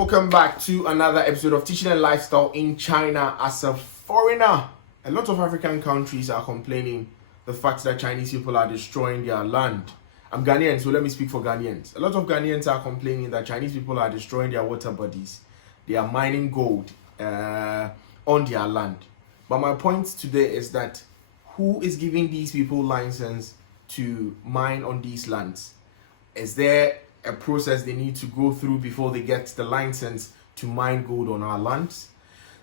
welcome back to another episode of Teaching and Lifestyle in China. As a foreigner, a lot of African countries are complaining the fact that Chinese people are destroying their land. I'm Ghanaian, so let me speak for Ghanaians. A lot of Ghanaians are complaining that Chinese people are destroying their water bodies. They are mining gold on their land. But my point today is that who is giving these people license to mine on these lands? Is there a process they need to go through before they get the license to mine gold on our lands?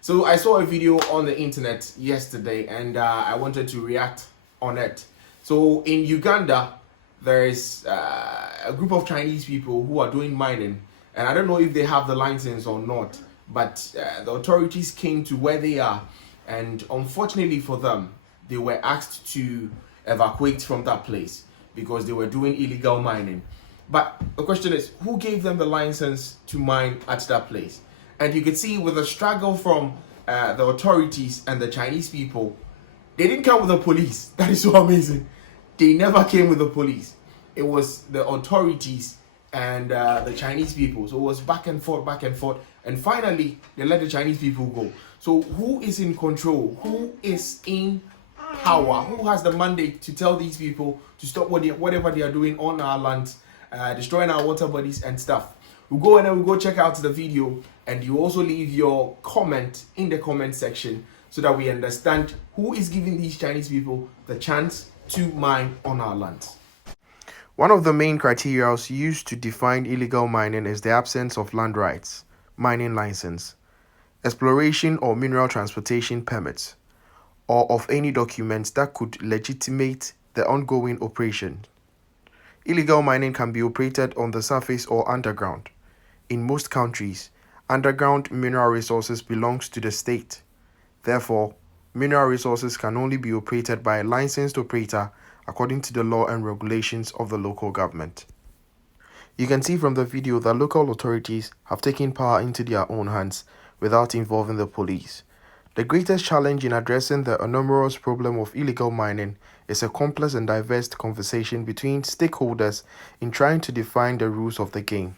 So I saw a video on the internet yesterday and I wanted to react on it. So in Uganda, there is a group of Chinese people who are doing mining, and I don't know if they have the license or not, but the authorities came to where they are, and unfortunately for them, they were asked to evacuate from that place because they were doing illegal mining. But the question is, who gave them the license to mine at that place? And you can see with the struggle from the authorities and the Chinese people, they didn't come with the police. That is so amazing. They never came with the police. It was the authorities and the Chinese people. So it was back and forth. And finally, they let the Chinese people go. So who is in control? Who is in power? Who has the mandate to tell these people to stop whatever they are doing on our lands? Destroying our water bodies and stuff. We'll go and then we'll go check out the video, and you also leave your comment in the comment section so that we understand who is giving these Chinese people the chance to mine on our lands. One of the main criteria used to define illegal mining is the absence of land rights, mining license, exploration or mineral transportation permits, or of any documents that could legitimate the ongoing operation. Illegal mining can be operated on the surface or underground. In most countries, underground mineral resources belongs to the state. Therefore, mineral resources can only be operated by a licensed operator according to the law and regulations of the local government. You can see from the video that local authorities have taken power into their own hands without involving the police. The greatest challenge in addressing the enormous problem of illegal mining is a complex and diverse conversation between stakeholders in trying to define the rules of the game.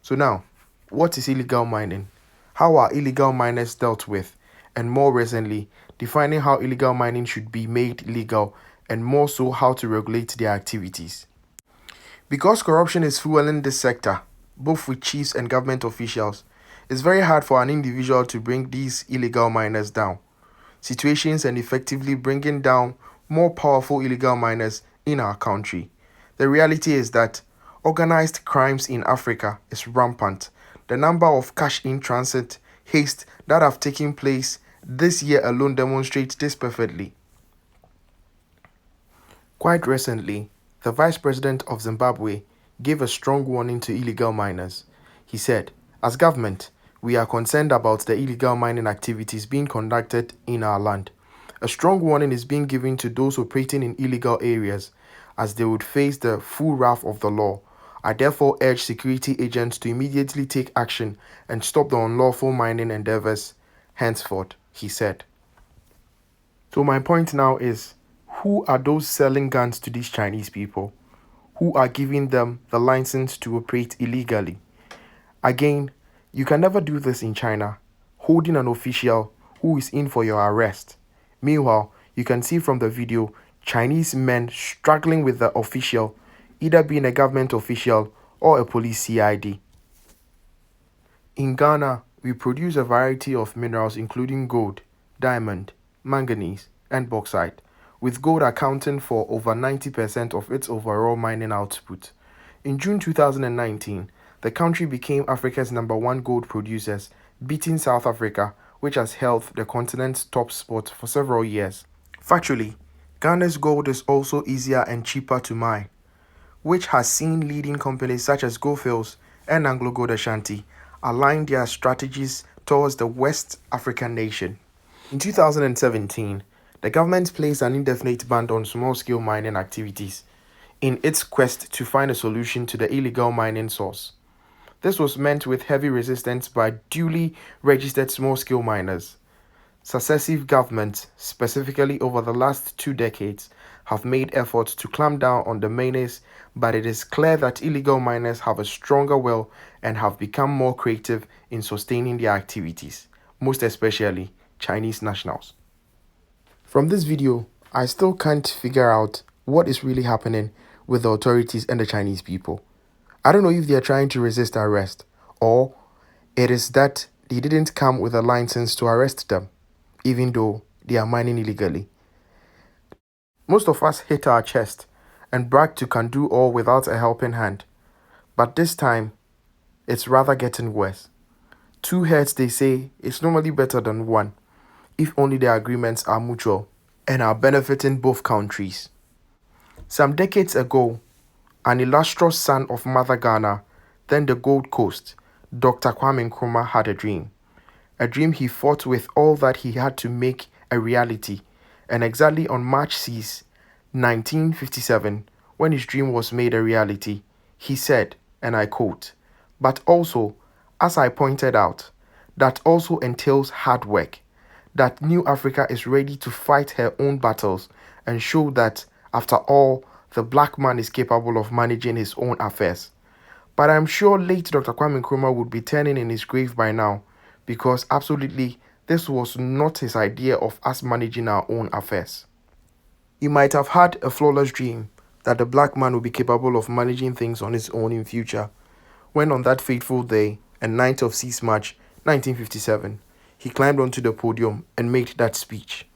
So now, what is illegal mining? How are illegal miners dealt with? And more recently, defining how illegal mining should be made legal, and more so how to regulate their activities. Because corruption is fueling this sector, both with chiefs and government officials, it's very hard for an individual to bring these illegal miners down. Situations and effectively bringing down more powerful illegal miners in our country. The reality is that organized crimes in Africa is rampant. The number of cash in transit heists that have taken place this year alone demonstrates this perfectly. Quite recently, the Vice President of Zimbabwe gave a strong warning to illegal miners. He said, "As government, we are concerned about the illegal mining activities being conducted in our land. A strong warning is being given to those operating in illegal areas, as they would face the full wrath of the law. I therefore urge security agents to immediately take action and stop the unlawful mining endeavors henceforth," he said. So my point now is, who are those selling guns to these Chinese people? Who are giving them the license to operate illegally? Again, you can never do this in China, holding an official who is in for your arrest. Meanwhile, you can see from the video Chinese men struggling with the official, either being a government official or a police CID. In Ghana, we produce a variety of minerals including gold, diamond, manganese, and bauxite, with gold accounting for over 90% of its overall mining output. In June 2019, the country became Africa's #1 gold producers, beating South Africa, which has held the continent's top spot for several years. Factually, Ghana's gold is also easier and cheaper to mine, which has seen leading companies such as Gold Fields and Anglo Gold Ashanti align their strategies towards the West African nation. In 2017, the government placed an indefinite ban on small-scale mining activities in its quest to find a solution to the illegal mining source. This was met with heavy resistance by duly registered small-scale miners. Successive governments, specifically over the last 2 decades, have made efforts to clamp down on the menace, but it is clear that illegal miners have a stronger will and have become more creative in sustaining their activities, most especially Chinese nationals. From this video, I still can't figure out what is really happening with the authorities and the Chinese people. I don't know if they are trying to resist arrest or it is that they didn't come with a license to arrest them, even though they are mining illegally. Most of us hit our chest and brag to can do all without a helping hand. But this time, it's rather getting worse. Two heads, they say, is normally better than one, if only the agreements are mutual and are benefiting both countries. Some decades ago, an illustrious son of Mother Ghana, then the Gold Coast, Dr. Kwame Nkrumah had a dream. A dream he fought with all that he had to make a reality. And exactly on March 6, 1957, when his dream was made a reality, he said, and I quote, "But also, as I pointed out, that also entails hard work, that New Africa is ready to fight her own battles and show that, after all, the black man is capable of managing his own affairs." But I'm sure late Dr. Kwame Nkrumah would be turning in his grave by now, because absolutely this was not his idea of us managing our own affairs. He might have had a flawless dream that the black man would be capable of managing things on his own in future, when on that fateful day, and 9th of 6 March 1957, he climbed onto the podium and made that speech.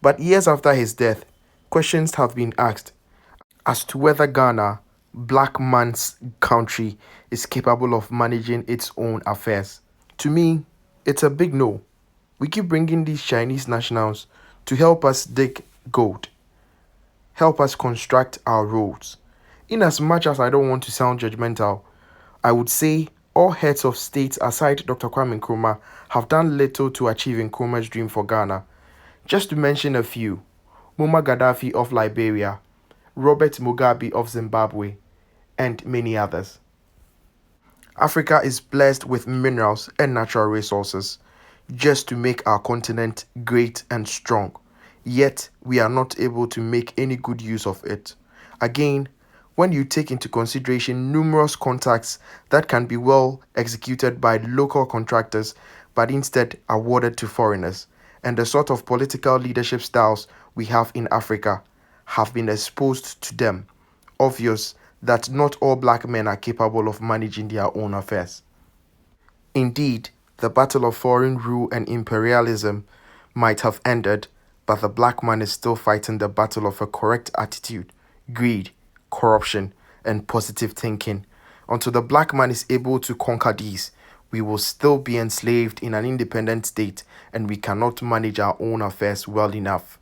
But years after his death, questions have been asked as to whether Ghana, black man's country, is capable of managing its own affairs. To me, it's a big no. We keep bringing these Chinese nationals to help us dig gold, help us construct our roads. In as much as I don't want to sound judgmental, I would say all heads of states aside Dr. Kwame Nkrumah have done little to achieve Nkrumah's dream for Ghana. Just to mention a few: Muammar Gaddafi of Liberia, Robert Mugabe of Zimbabwe, and many others. Africa is blessed with minerals and natural resources just to make our continent great and strong, yet we are not able to make any good use of it. Again, when you take into consideration numerous contacts that can be well executed by local contractors but instead awarded to foreigners, and the sort of political leadership styles we have in Africa have been exposed to them, obvious that not all black men are capable of managing their own affairs. Indeed, the battle of foreign rule and imperialism might have ended, but the black man is still fighting the battle of a correct attitude, greed, corruption, and positive thinking. Until the black man is able to conquer these, we will still be enslaved in an independent state and we cannot manage our own affairs well enough.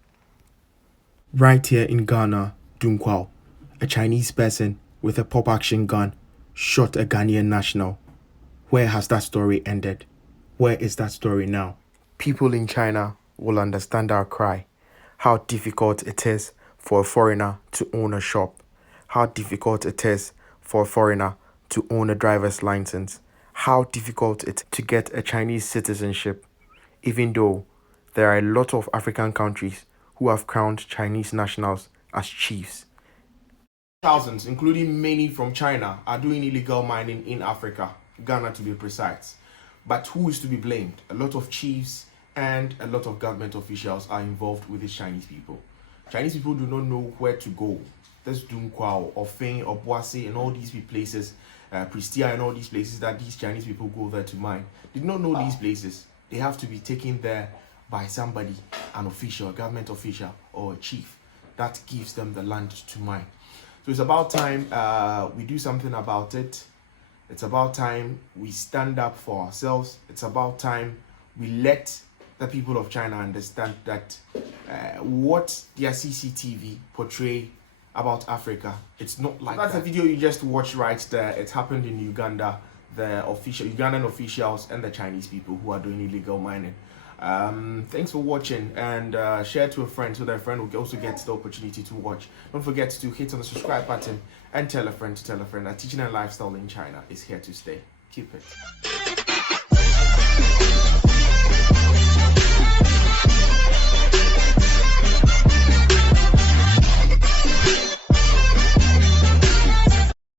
Right here in Ghana, Dunkwao, a Chinese person with a pop-action gun shot a Ghanaian national. Where has that story ended? Where is that story now? People in China will understand our cry. How difficult it is for a foreigner to own a shop. How difficult it is for a foreigner to own a driver's license. How difficult it is to get a Chinese citizenship, even though there are a lot of African countries who have crowned Chinese nationals as chiefs. Thousands, including many from China, are doing illegal mining in Africa, Ghana to be precise. But who is to be blamed? A lot of chiefs and a lot of government officials are involved with these Chinese people. Chinese people do not know where to go. There's Dunkwao, Ofeng, Obuasi, and all these places, Pristia, and all these places that these Chinese people go there to mine. They do not know these places. They have to be taken there by somebody, an official, a government official, or a chief that gives them the land to mine. So it's about time we do something about it. It's about time we stand up for ourselves. It's about time we let the people of China understand that what their CCTV portray about Africa, it's not like that. That's the video you just watched right there. It happened in Uganda. The Ugandan officials and the Chinese people who are doing illegal mining. Thanks for watching, and share to a friend so that a friend will also get the opportunity to watch. Don't forget to hit on the subscribe button and tell a friend to tell a friend that teaching and lifestyle in China is here to stay. Keep it.